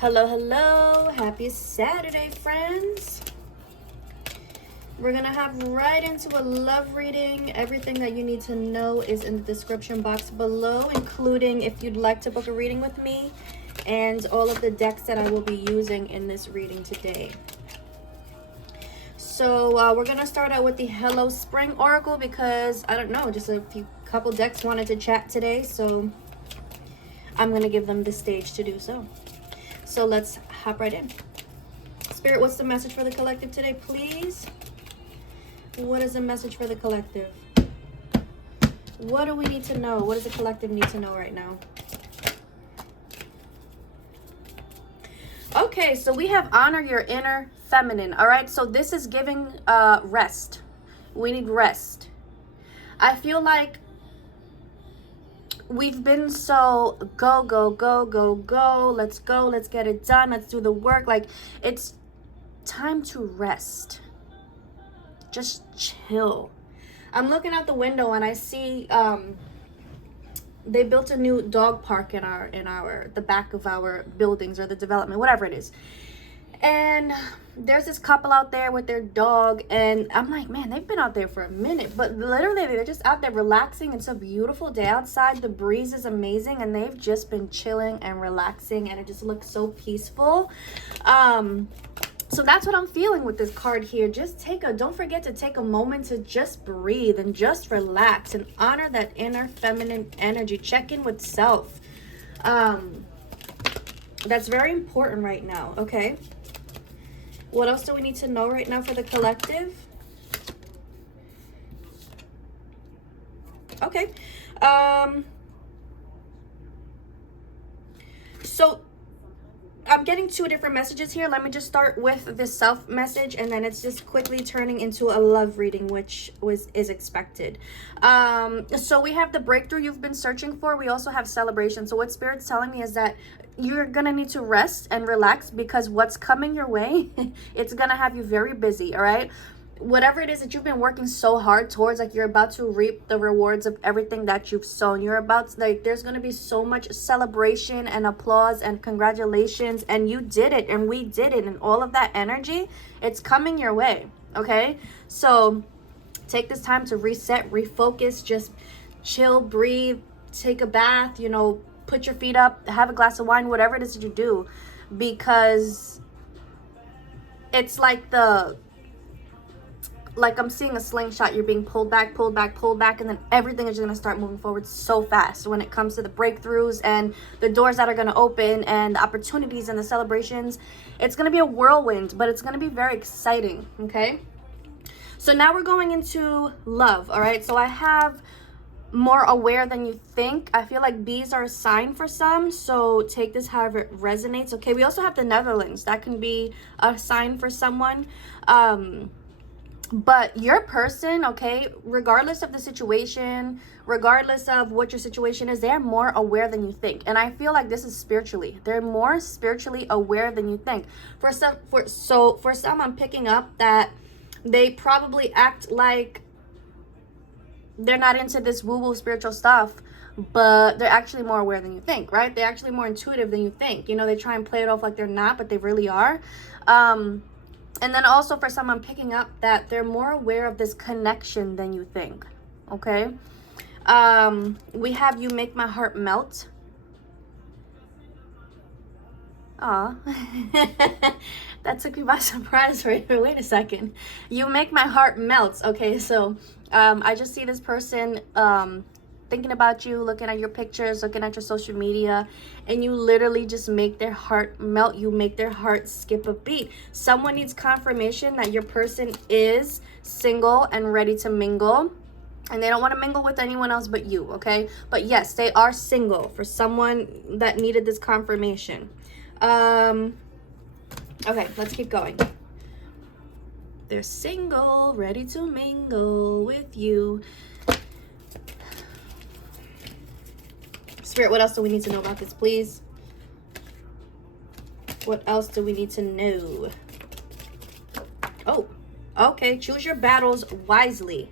Hello, hello. Happy Saturday, friends. We're going to have right into a love reading. Everything that you need to know is in the description box below, including if you'd like to book a reading with me and all of the decks that I will be using in this reading today. So we're going to start out with the Hello Spring Oracle because, I don't know, just a couple decks wanted to chat today. So I'm going to give them the stage to do so. So let's hop right in. Spirit, what's the message for the collective today, please? What is the message for the collective? What do we need to know? What does the collective need to know right now? Okay, so we have honor your inner feminine. All right, so this is giving rest. We need rest. I feel like we've been so go, go, go, go, go. Let's get it done. Let's do the work. Like, it's time to rest. Just chill. I'm looking out the window and I see they built a new dog park in the back of our buildings or the development, whatever it is. And there's this couple out there with their dog, and I'm like, man, they've been out there for a minute, but literally they're just out there relaxing. It's a beautiful day outside. The breeze is amazing, and they've just been chilling and relaxing, and it just looks so peaceful. So that's what I'm feeling with this card here. Just don't forget to take a moment to just breathe and just relax and honor that inner feminine energy. Check in with self. That's very important right now, okay? What else do we need to know right now for the collective? Okay. So I'm getting two different messages here. Let me just start with the self message, and then it's just quickly turning into a love reading, which is expected. So we have the breakthrough you've been searching for. We also have celebration. So what Spirit's telling me is that you're gonna need to rest and relax, because what's coming your way, it's gonna have you very busy. All right, whatever it is that you've been working so hard towards, like, you're about to reap the rewards of everything that you've sown. You're about to, like, there's going to be so much celebration and applause and congratulations, and you did it and we did it, and all of that energy, it's coming your way. Okay, so take this time to reset, refocus, just chill, breathe, take a bath, you know, put your feet up, have a glass of wine, whatever it is that you do, because it's like I'm seeing a slingshot. You're being pulled back, pulled back, pulled back, and then everything is going to start moving forward so fast when it comes to the breakthroughs and the doors that are going to open and the opportunities and the celebrations. It's going to be a whirlwind, but it's going to be very exciting, okay? So now we're going into love, all right? So I have more aware than you think. I feel like bees are a sign for some, so take this however it resonates, okay? We also have the Netherlands. That can be a sign for someone. But your person, okay, regardless of the situation, regardless of what your situation is, they're more aware than you think. And I feel like this is spiritually. They're more spiritually aware than you think. For some, I'm picking up that they probably act like they're not into this woo-woo spiritual stuff, but they're actually more aware than you think, right? They're actually more intuitive than you think. You know, they try and play it off like they're not, but they really are. And then also for some, I'm picking up that they're more aware of this connection than you think, okay? We have You Make My Heart Melt. Aw, that took me by surprise right here. Wait a second. You Make My Heart Melt. Okay, so I just see this person thinking about you, looking at your pictures, looking at your social media, and you literally just make their heart melt. You make their heart skip a beat. Someone needs confirmation that your person is single and ready to mingle, and they don't want to mingle with anyone else but you, okay? But yes, they are single, for someone that needed this confirmation. Okay, let's keep going. They're single, ready to mingle with you. Spirit, what else do we need to know about this, please? What else do we need to know? Oh, okay. Choose your battles wisely.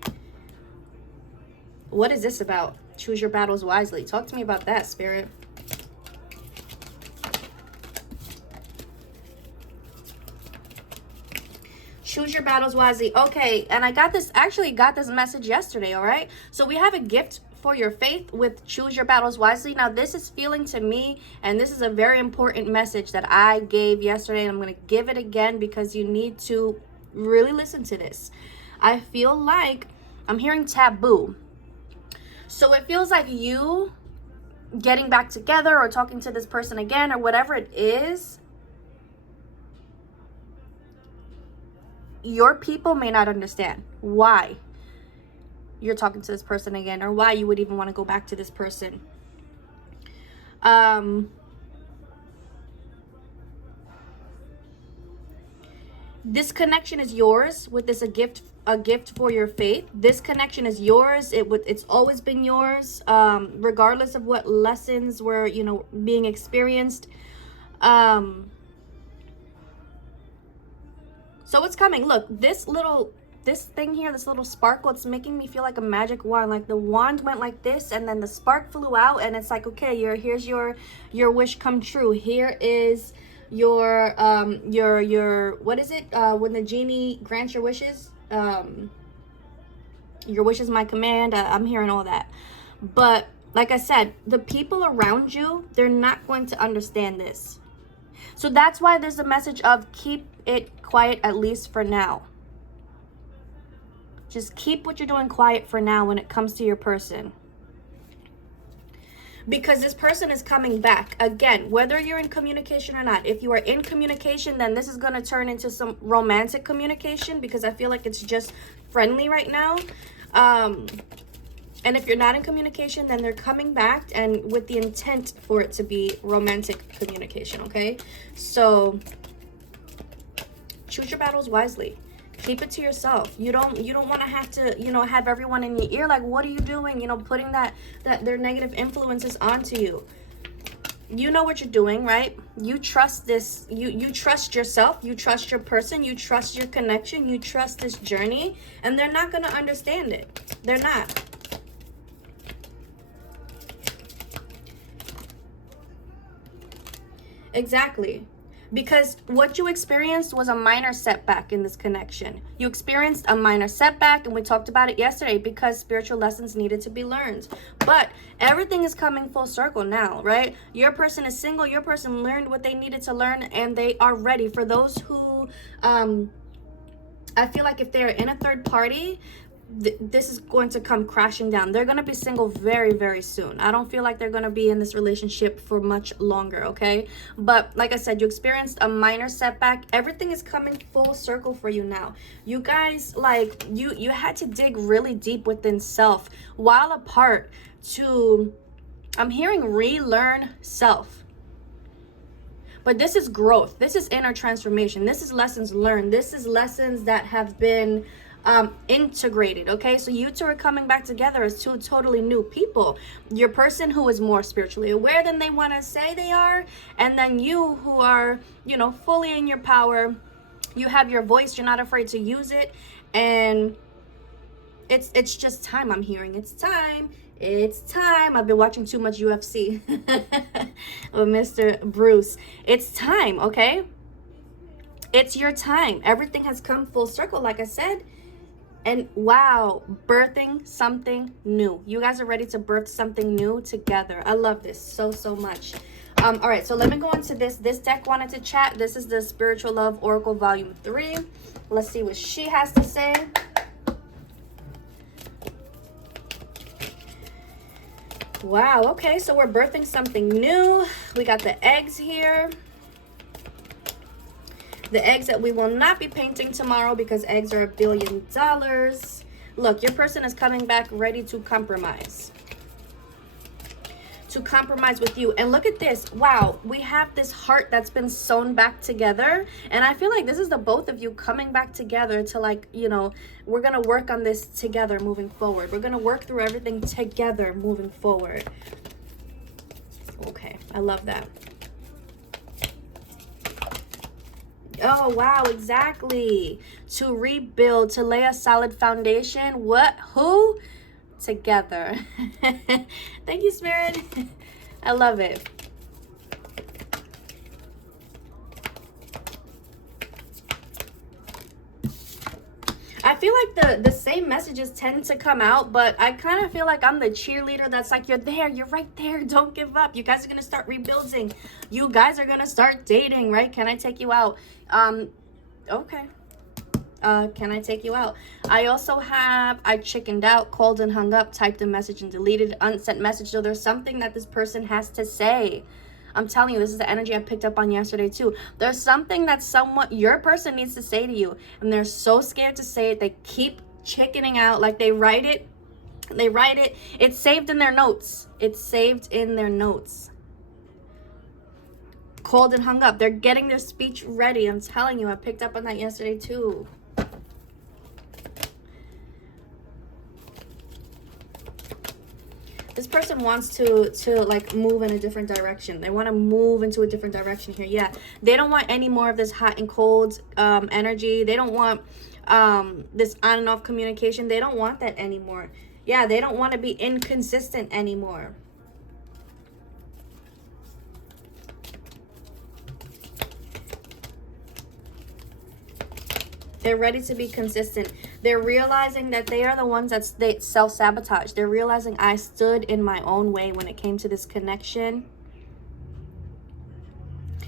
What is this about? Choose your battles wisely. Talk to me about that, Spirit. Choose your battles wisely. Okay, and I got this, actually got this message yesterday, all right? So we have a gift for your faith with choose your battles wisely. Now, this is feeling to me, and this is a very important message that I gave yesterday, and I'm going to give it again because you need to really listen to this. I feel like I'm hearing taboo. So it feels like you getting back together or talking to this person again or whatever it is, your people may not understand why you're talking to this person again or why you would even want to go back to this person. This connection is yours. With this, a gift for your faith. This connection is yours. It's always been yours, regardless of what lessons were, you know, being experienced. So it's coming. Look, this thing here, this little sparkle, it's making me feel like a magic wand. Like the wand went like this, and then the spark flew out, and it's like, okay, here's your wish come true. Here is your what is it? When the genie grants your wishes, your wish is my command. I'm hearing all that, but like I said, the people around you, they're not going to understand this. So that's why there's a message of keep it quiet, at least for now. Just keep what you're doing quiet for now when it comes to your person. Because this person is coming back. Again, whether you're in communication or not. If you are in communication, then this is going to turn into some romantic communication, because I feel like it's just friendly right now. And if you're not in communication, then they're coming back and with the intent for it to be romantic communication, okay? So choose your battles wisely. Keep it to yourself. You don't want to have to, you know, have everyone in your ear like, what are you doing? You know, putting that their negative influences onto you. You know what you're doing, right? You trust this. You trust yourself. You trust your person. You trust your connection. You trust this journey. And they're not going to understand it. They're not. Exactly. Because what you experienced was a minor setback in this connection. You experienced a minor setback, and we talked about it yesterday, because spiritual lessons needed to be learned. But everything is coming full circle now, right? Your person is single. Your person learned what they needed to learn, and they are ready. For those who, I feel like if they're in a third party, this is going to come crashing down. They're going to be single very, very soon. I don't feel like they're going to be in this relationship for much longer, okay? But like I said, you experienced a minor setback. Everything is coming full circle for you now. You guys, like, you had to dig really deep within self while apart to, I'm hearing, relearn self. But this is growth. This is inner transformation. This is lessons learned. This is lessons that have been integrated. Okay, so you two are coming back together as two totally new people. Your person who is more spiritually aware than they want to say they are, and then you who are, you know, fully in your power. You have your voice. You're not afraid to use it, and it's just time. I'm hearing it's time. It's time. I've been watching too much UFC with Mr. Bruce. It's time. Okay, it's your time. Everything has come full circle, like I said. And wow, birthing something new. You guys are ready to birth something new together. I love this so much. All right, so let me go into this. This deck wanted to chat. This is the Spiritual Love Oracle Volume 3. Let's see what she has to say. Wow, okay, so we're birthing something new. We got the eggs here. The eggs that we will not be painting tomorrow, because eggs are $1 billion. Look, your person is coming back ready to compromise. To compromise with you. And look at this. Wow, we have this heart that's been sewn back together. And I feel like this is the both of you coming back together to, like, you know, we're going to work on this together moving forward. We're going to work through everything together moving forward. Okay, I love that. Oh, wow, exactly. To rebuild, to lay a solid foundation. What? Who? Together. Thank you, Spirit. I love it. I feel like the same messages tend to come out, but I kind of feel like I'm the cheerleader that's like, you're there, you're right there, don't give up. You guys are going to start rebuilding. You guys are going to start dating, right? Can I take you out? Okay. Can I take you out? I also have, I chickened out, called and hung up, typed a message and deleted, unsent message. So there's something that this person has to say. I'm telling you, this is the energy I picked up on yesterday too. There's something that your person needs to say to you, and they're so scared to say it. They keep chickening out. Like they write it. It's saved in their notes. It's saved in their notes. Called and hung up. They're getting their speech ready. I'm telling you, I picked up on that yesterday too. This person wants to like move in a different direction. They want to move into a different direction here. Yeah, they don't want any more of this hot and cold energy. They don't want this on and off communication. They don't want that anymore. Yeah, they don't want to be inconsistent anymore. They're ready to be consistent. They're realizing that they are the ones that they self-sabotage. They're realizing I stood in my own way when it came to this connection.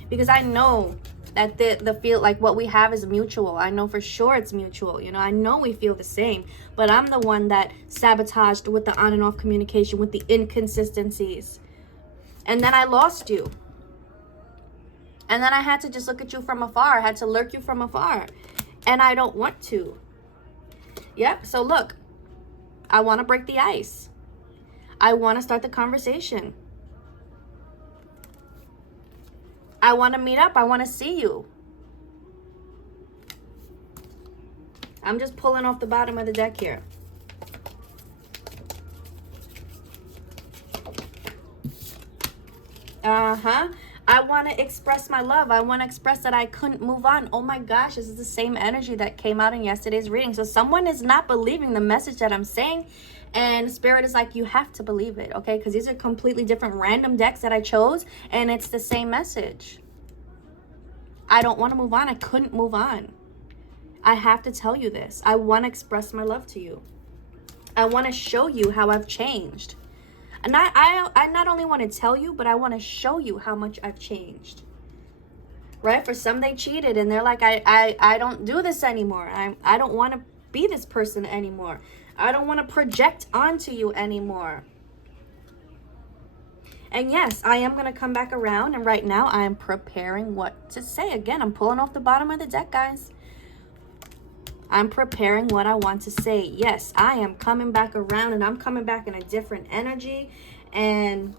Because I know that the feel like what we have is mutual. I know for sure it's mutual. You know, I know we feel the same. But I'm the one that sabotaged with the on and off communication, with the inconsistencies. And then I lost you. And then I had to just look at you from afar. I had to lurk you from afar. And I don't want to. Yep. So look, I want to break the ice. I want to start the conversation. I want to meet up. I want to see you. I'm just pulling off the bottom of the deck here. I want to express my love. I want to express that I couldn't move on. Oh my gosh, this is the same energy that came out in yesterday's reading. So someone is not believing the message that I'm saying. And Spirit is like, you have to believe it, okay? Because these are completely different random decks that I chose. And it's the same message. I don't want to move on. I couldn't move on. I have to tell you this. I want to express my love to you. I want to show you how I've changed. And I not only want to tell you, but I want to show you how much I've changed. Right? For some, they cheated and they're like, I don't do this anymore. I don't want to be this person anymore. I don't want to project onto you anymore. And yes, I am going to come back around. And right now, I am preparing what to say. Again, I'm pulling off the bottom of the deck, guys. I'm preparing what I want to say. Yes, I am coming back around, and I'm coming back in a different energy. And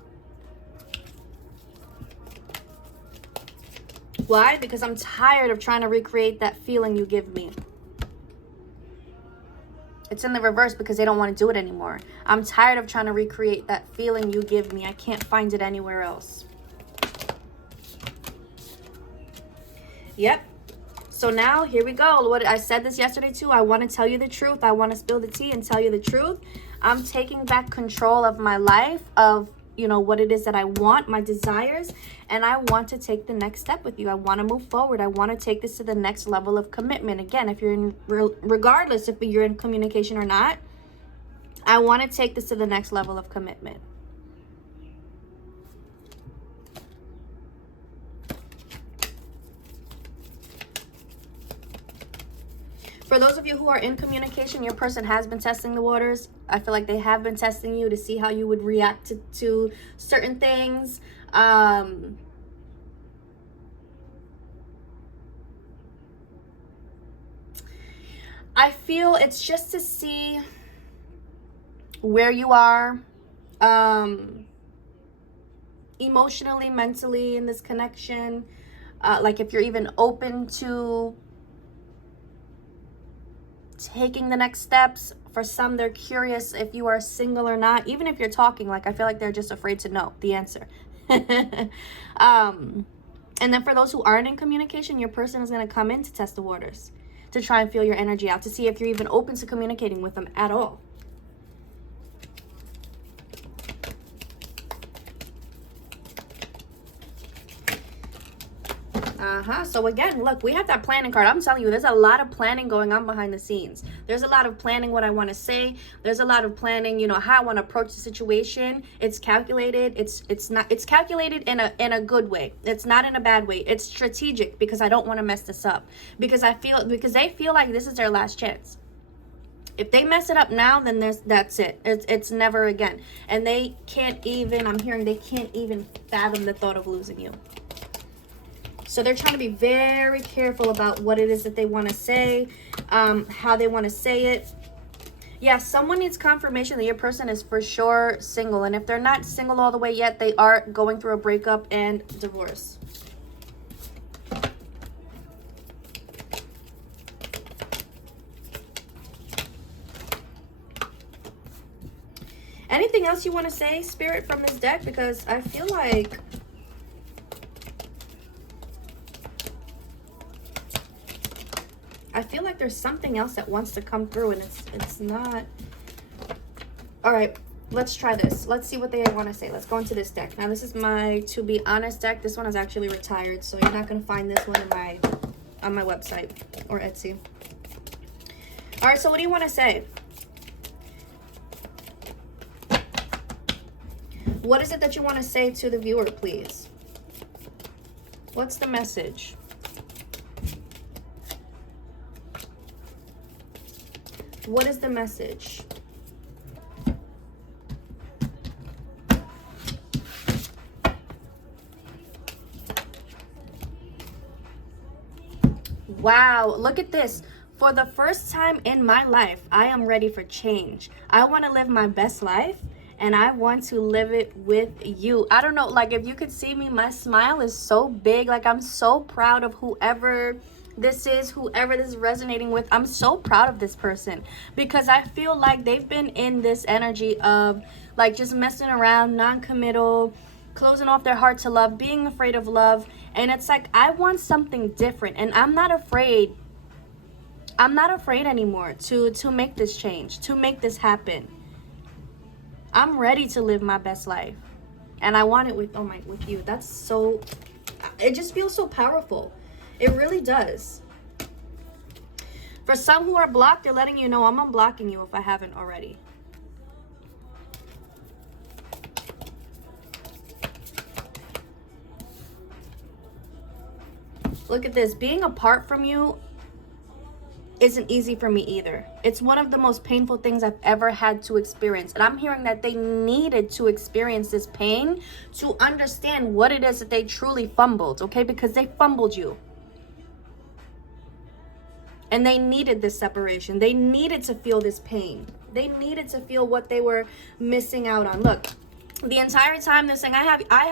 why? Because I'm tired of trying to recreate that feeling you give me. It's in the reverse because they don't want to do it anymore. I'm tired of trying to recreate that feeling you give me. I can't find it anywhere else. Yep. So now, here we go. What I said this yesterday too. I want to tell you the truth. I want to spill the tea and tell you the truth. I'm taking back control of my life, of, you know, what it is that I want, my desires, and I want to take the next step with you. I want to move forward. I want to take this to the next level of commitment. Again, if you're in, regardless if you're in communication or not, I want to take this to the next level of commitment. For those of you who are in communication, your person has been testing the waters. I feel like they have been testing you to see how you would react to certain things. I feel it's just to see where you are emotionally, mentally in this connection. Like if you're even open to taking the next steps. For some, they're curious if you are single or not. Even if you're talking, like I feel like they're just afraid to know the answer. And then for those who aren't in communication, your person is going to come in to test the waters, to try and feel your energy out, to see if you're even open to communicating with them at all. So again, look, we have that planning card. I'm telling you, there's a lot of planning going on behind the scenes. There's a lot of planning what I want to say. There's a lot of planning, you know, how I want to approach the situation. It's calculated. It's calculated in a good way. It's not in a bad way. It's strategic because I don't want to mess this up. Because they feel like this is their last chance. If they mess it up now, then that's it. It's never again. And they can't even, I'm hearing they can't even fathom the thought of losing you. So they're trying to be very careful about what it is that they want to say, how they want to say it. Yeah, someone needs confirmation that your person is for sure single. And if they're not single all the way yet, they are going through a breakup and divorce. Anything else you want to say, Spirit, from this deck? Because I feel like there's something else that wants to come through, and it's not. All right, let's try this. Let's see what they want to say. Let's go into this deck. Now, this is my To Be Honest deck. This one is actually retired, so you're not going to find this one on my website or Etsy. All right, so what do you want to say? What is it that you want to say to the viewer, please? What's the message? What is the message? Wow, look at this. For the first time in my life, I am ready for change. I want to live my best life, and I want to live it with you. I don't know, like, if you could see me, my smile is so big. Like, I'm so proud of whoever this is resonating with. I'm so proud of this person because I feel like they've been in this energy of like just messing around, non-committal, closing off their heart to love, being afraid of love. And it's like, I want something different, and I'm not afraid anymore to make this change, to make this happen. I'm ready to live my best life, and I want it with you. That's so, it just feels so powerful. It really does. For some who are blocked, they're letting you know I'm unblocking you if I haven't already. Look at this. Being apart from you isn't easy for me either. It's one of the most painful things I've ever had to experience. And I'm hearing that they needed to experience this pain to understand what it is that they truly fumbled, okay? Because they fumbled you. And they needed this separation. They needed to feel this pain. They needed to feel what they were missing out on. Look, the entire time they're saying, I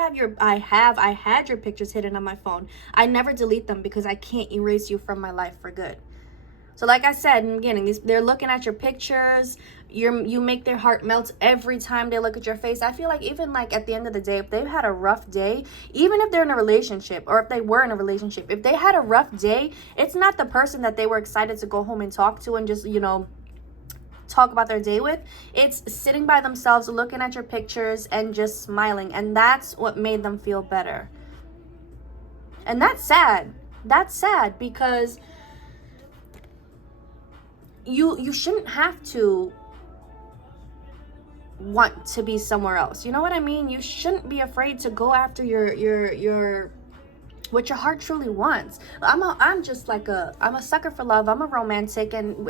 had your pictures hidden on my phone. I never delete them because I can't erase you from my life for good. So like I said in the beginning, they're looking at your pictures. You make their heart melt every time they look at your face. I feel like even like at the end of the day, if they've had a rough day, even if they're in a relationship or if they were in a relationship, if they had a rough day, it's not the person that they were excited to go home and talk to and just, you know, talk about their day with. It's sitting by themselves, looking at your pictures and just smiling. And that's what made them feel better. And that's sad. That's sad because you shouldn't have to want to be somewhere else. You know what I mean? You shouldn't be afraid to go after your what your heart truly wants. I'm a sucker for love. I'm a romantic, and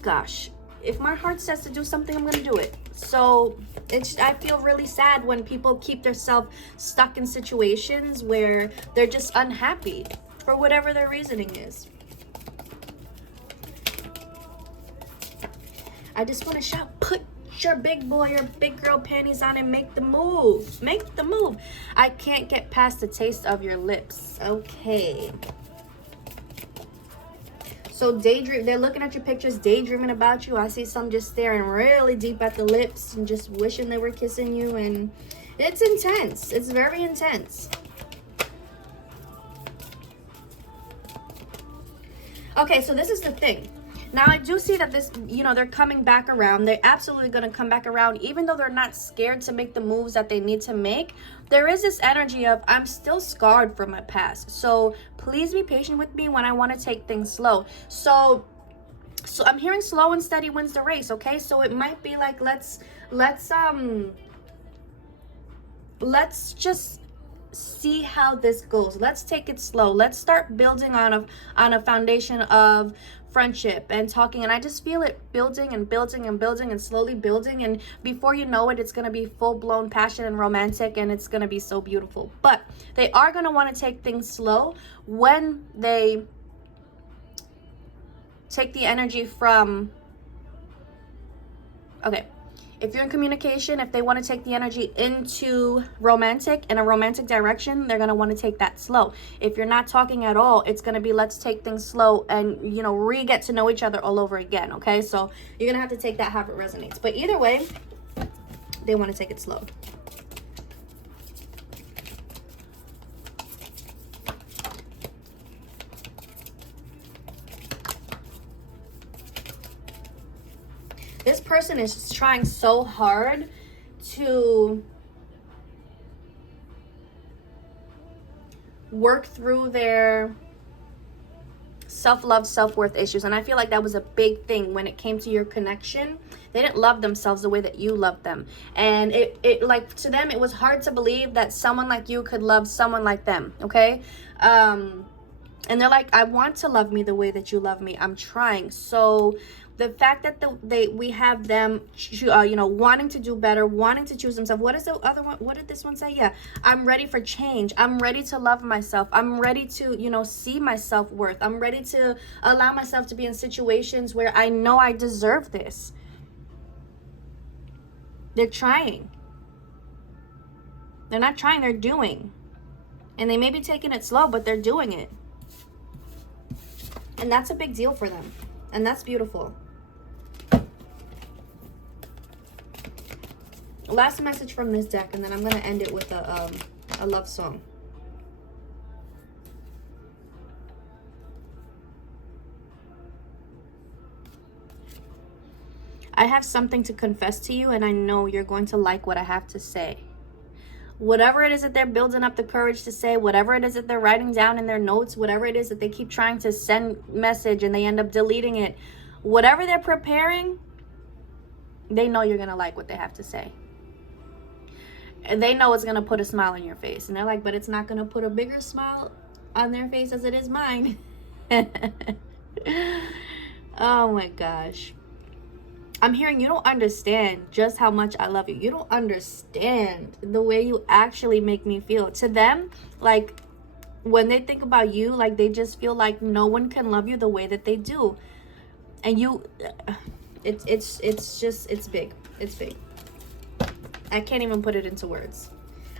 gosh, if my heart says to do something, I'm gonna do it. So I feel really sad when people keep themselves stuck in situations where they're just unhappy for whatever their reasoning is. I just want to shout, put your big boy or big girl panties on and make the move. Make the move. I can't get past the taste of your lips. Okay. So they're looking at your pictures, daydreaming about you. I see some just staring really deep at the lips and just wishing they were kissing you. And it's intense. It's very intense. Okay, so this is the thing. Now, I do see that this, you know, they're coming back around. They're absolutely going to come back around, even though they're not scared to make the moves that they need to make. There is this energy of, I'm still scarred from my past. So please be patient with me when I want to take things slow. So I'm hearing slow and steady wins the race, okay? So it might be like, let's just see how this goes. Let's take it slow. Let's start building on a foundation of friendship and talking, and I just feel it building and building and building and slowly building, and before you know it, it's going to be full-blown passion and romantic, and it's going to be so beautiful. But they are going to want to take things slow when they take the energy from, okay, if you're in communication, if they want to take the energy into romantic, in a romantic direction, they're going to want to take that slow. If you're not talking at all, it's going to be, let's take things slow and, you know, get to know each other all over again. Okay, so you're going to have to take that how it resonates. But either way, they want to take it slow. This person is trying so hard to work through their self-love, self-worth issues. And I feel like that was a big thing when it came to your connection. They didn't love themselves the way that you loved them. And it like, to them, it was hard to believe that someone like you could love someone like them, okay? And they're like, I want to love me the way that you love me. I'm trying. So the fact that we have them, you know, wanting to do better, wanting to choose themselves. What is the other one? What did this one say? Yeah, I'm ready for change. I'm ready to love myself. I'm ready to, you know, see my self-worth. I'm ready to allow myself to be in situations where I know I deserve this. They're trying. They're not trying, they're doing. And they may be taking it slow, but they're doing it. And that's a big deal for them. And that's beautiful. Last message from this deck, and then I'm going to end it with a love song. I have something to confess to you, and I know you're going to like what I have to say. Whatever it is that they're building up the courage to say, whatever it is that they're writing down in their notes, whatever it is that they keep trying to send message and they end up deleting it, whatever they're preparing, they know you're going to like what they have to say. And they know it's going to put a smile on your face. And they're like, but it's not going to put a bigger smile on their face as it is mine. Oh my gosh. I'm hearing you don't understand just how much I love you. You don't understand the way you actually make me feel. To them, like, when they think about you, like, they just feel like no one can love you the way that they do. And you, it's big. It's big. I can't even put it into words.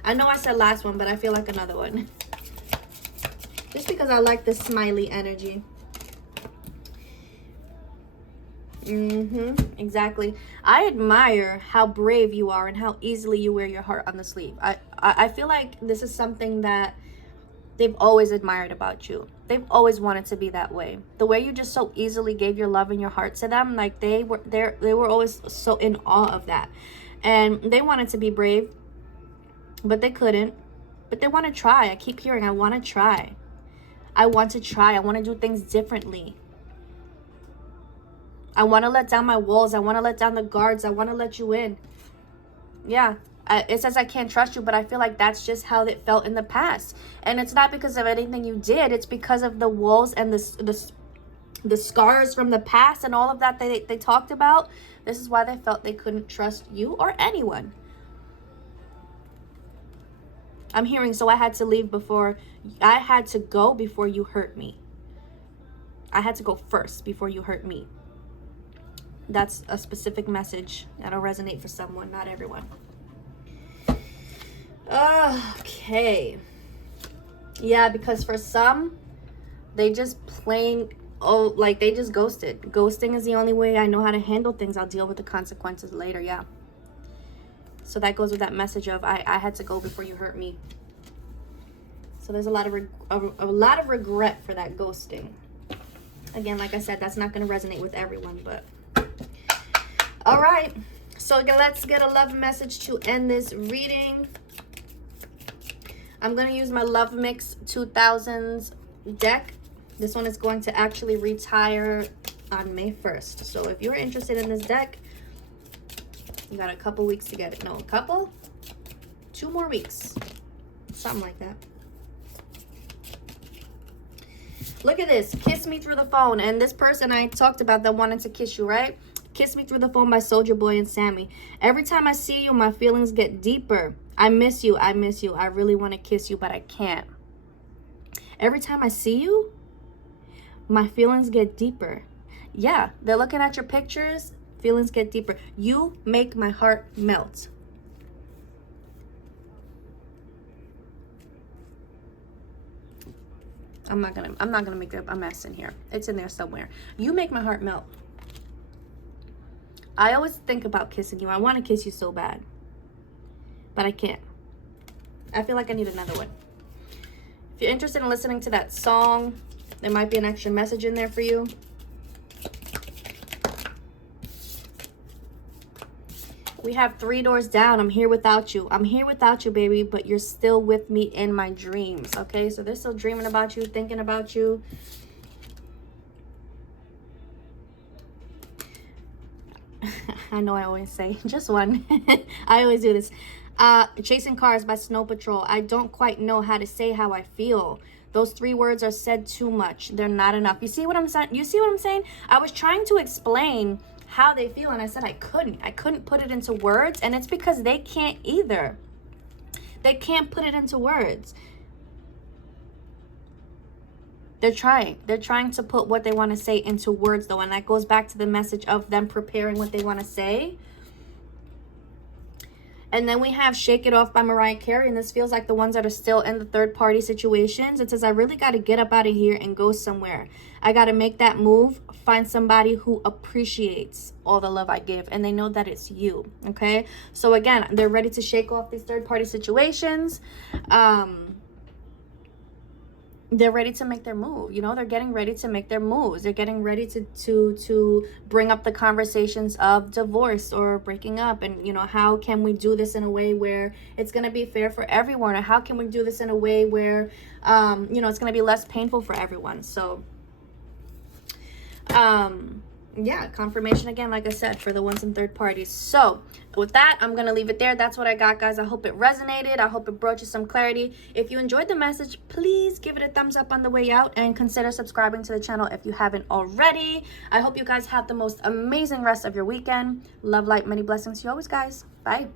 I know I said last one, but I feel like another one. Just because I like the smiley energy. Exactly. I admire how brave you are and how easily you wear your heart on the sleeve. I feel like this is something that they've always admired about you. They've always wanted to be that way. The way you just so easily gave your love and your heart to them, like they were always so in awe of that. And they wanted to be brave, but they couldn't. But they want to try. I keep hearing, I want to try. I want to try. I want to do things differently. I want to let down my walls. I want to let down the guards. I want to let you in. Yeah. It says I can't trust you, but I feel like that's just how it felt in the past. And it's not because of anything you did. It's because of the walls and the scars from the past and all of that they talked about. This is why they felt they couldn't trust you or anyone. I'm hearing, so I had to leave before, I had to go before you hurt me. I had to go first before you hurt me. That's a specific message that'll resonate for someone, not everyone. Okay. Yeah, because for some, they just plain, like they just ghosted. Ghosting is the only way I know how to handle things. I'll deal with the consequences later, yeah. So that goes with that message of I had to go before you hurt me. So there's a lot of regret for that ghosting. Again, like I said, that's not going to resonate with everyone, but all right. So let's get a love message to end this reading. I'm going to use my Love Mix 2000s deck. This one is going to actually retire on May 1st. So if you're interested in this deck, you got a couple weeks to get it. No, a couple? 2 more weeks. Something like that. Look at this. Kiss Me Through the Phone. And this person I talked about that wanted to kiss you, right? Kiss Me Through the Phone by Soulja Boy and Sammy. Every time I see you, my feelings get deeper. I miss you. I miss you. I really want to kiss you, but I can't. Every time I see you, my feelings get deeper. Yeah, they're looking at your pictures. Feelings get deeper. You make my heart melt. I'm not gonna make a mess in here. It's in there somewhere. You make my heart melt. I always think about kissing you. I want to kiss you so bad, but I can't. I feel like I need another one. If you're interested in listening to that song, there might be an extra message in there for you. We have 3 doors down. I'm here without you. I'm here without you, baby, but you're still with me in my dreams, okay? So they're still dreaming about you, thinking about you. I know I always say just one. I always do this. Chasing Cars by Snow Patrol. I don't quite know how to say how I feel. Those 3 words are said too much. They're not enough. You see what I'm saying? You see what I'm saying? I was trying to explain how they feel, and I said I couldn't put it into words, and it's because they can't either. They can't put it into words. They're trying to put what they want to say into words, though, and that goes back to the message of them preparing what they want to say. And then we have Shake It Off by Mariah Carey, and this feels like the ones that are still in the third-party situations. It says, I really got to get up out of here and go somewhere. I got to make that move, find somebody who appreciates all the love I give, and they know that it's you, okay? So, again, they're ready to shake off these third-party situations. They're ready to make their move. You know, they're getting ready to make their moves. They're getting ready to bring up the conversations of divorce or breaking up. And, you know, how can we do this in a way where it's going to be fair for everyone? Or how can we do this in a way where, you know, it's going to be less painful for everyone? So, yeah, confirmation again, like I said, for the ones in third parties. So with that, I'm going to leave it there. That's what I got, guys. I hope it resonated. I hope it brought you some clarity. If you enjoyed the message, please give it a thumbs up on the way out and consider subscribing to the channel if you haven't already. I hope you guys have the most amazing rest of your weekend. Love, light, many blessings to you always, guys. Bye.